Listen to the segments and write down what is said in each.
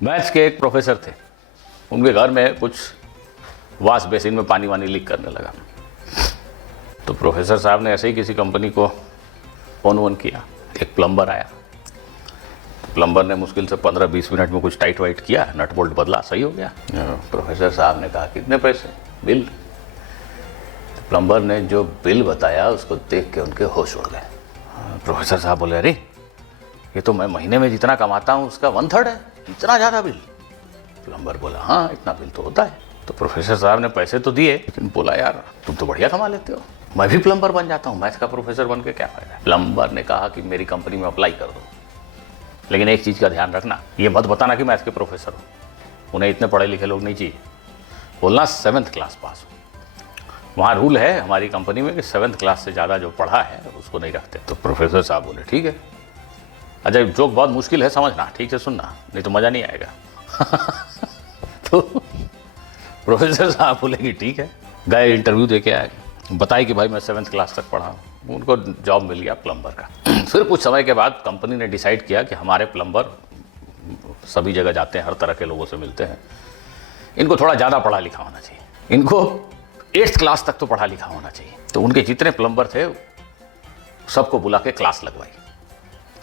Maths के एक professor थे, उनके घर में कुछ वाश बेसिन में पानी वानी लीक करने लगा। तो प्रोफेसर साहब ने ऐसे ही किसी कंपनी को फोन वोन किया, एक प्लम्बर आया। प्लम्बर ने मुश्किल से 15-20 मिनट में कुछ टाइट वाइट किया, नट बोल्ट बदला, सही हो गया। प्रोफेसर साहब ने कहा कितने पैसे, बिल। प्लम्बर ने जो बिल बताया उसको देख के उनके होश उड़ गए। प्रोफेसर साहब बोले अरे ये तो मैं महीने में जितना कमाता हूँ उसका 1/3 है, इतना ज़्यादा बिल। प्लम्बर बोला हाँ इतना बिल तो होता है। तो प्रोफेसर साहब ने पैसे तो दिए, लेकिन बोला यार तुम तो बढ़िया कमा लेते हो, मैं भी प्लम्बर बन जाता हूँ, मैथ्स का प्रोफेसर बन के क्या फायदा। प्लम्बर ने कहा कि मेरी कंपनी में अप्लाई कर दो, लेकिन एक चीज़ का ध्यान रखना, ये मत बताना कि मैथ्स के प्रोफेसर हो, उन्हें इतने पढ़े लिखे लोग नहीं चाहिए, बोलना 7th क्लास पास हो। वहाँ रूल है हमारी कंपनी में कि 7th क्लास से ज़्यादा जो पढ़ा है उसको नहीं रखते। तो प्रोफेसर साहब बोले ठीक है, अच्छा जोक बहुत मुश्किल है समझना, ठीक से सुनना नहीं तो मज़ा नहीं आएगा। तो प्रोफेसर साहब बोले कि ठीक है। गए इंटरव्यू दे के आए, बताए कि भाई मैं 7th क्लास तक पढ़ा हूँ, उनको जॉब मिल गया प्लम्बर का। फिर कुछ समय के बाद कंपनी ने डिसाइड किया कि हमारे प्लम्बर सभी जगह जाते हैं, हर तरह के लोगों से मिलते हैं, इनको थोड़ा ज़्यादा पढ़ा लिखा होना चाहिए, इनको 8th क्लास तक तो पढ़ा लिखा होना चाहिए। तो उनके जितने प्लम्बर थे सबको बुला के क्लास लगवाई।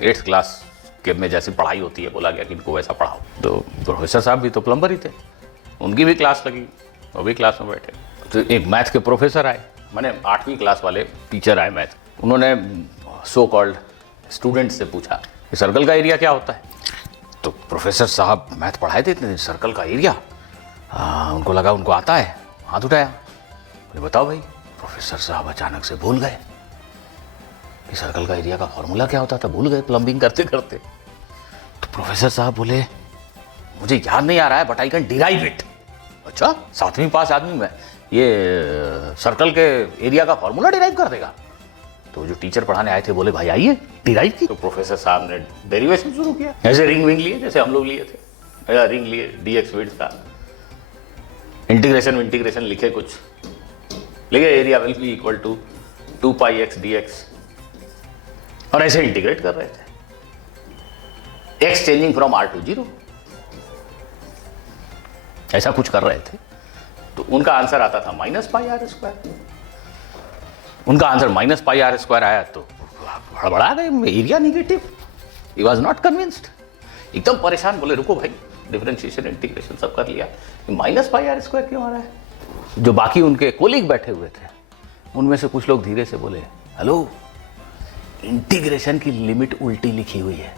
8th क्लास के में जैसी पढ़ाई होती है, बोला गया कि इनको वैसा पढ़ाओ। तो प्रोफेसर साहब भी तो प्लम्बर ही थे, उनकी भी क्लास लगी, वो भी क्लास में बैठे। तो एक मैथ के प्रोफेसर आए, मैंने 8वीं क्लास वाले टीचर आए मैथ, उन्होंने सो कॉल्ड स्टूडेंट से पूछा कि सर्कल का एरिया क्या होता है। तो प्रोफेसर साहब मैथ पढ़ाए थे इतने दिन, सर्कल का एरिया उनको लगा उनको आता है, हाथ उठाया, बोले बताओ भाई। प्रोफेसर साहब अचानक से भूल गए कि सर्कल का एरिया का फॉर्मूला क्या होता था, भूल गए प्लम्बिंग करते करते। तो प्रोफेसर साहब बोले मुझे याद नहीं आ रहा है but I can derive it. अच्छा 7वीं पास आदमी में ये सर्कल के एरिया का फॉर्मूला डिराइव कर देगा। तो जो टीचर पढ़ाने आए थे बोले भाई आइए डिराइव की। तो प्रोफेसर साहब ने डेरिवेशन शुरू किया, ऐसे रिंग विंग लिए जैसे हम लोग लिए थे, रिंग लिए dx विड्थ का, इंटीग्रेशन लिखे कुछ, लिखे area will be equal to 2πx dx, और ऐसे इंटीग्रेट कर रहे थे, x changing from r to 0, ऐसा कुछ कर रहे थे। तो उनका आंसर आता था -πr²। उनका आंसर -πr² आया तो हड़बड़ा गए, area negative. He was not convinced, एकदम परेशान, बोले रुको भाई डिफरेंशिएशन इंटीग्रेशन सब कर लिया, -πr² क्यों आ रहा है। जो बाकी उनके कोलीग बैठे हुए थे उनमें से कुछ लोग धीरे से बोले हेलो इंटीग्रेशन की लिमिट उल्टी लिखी हुई है।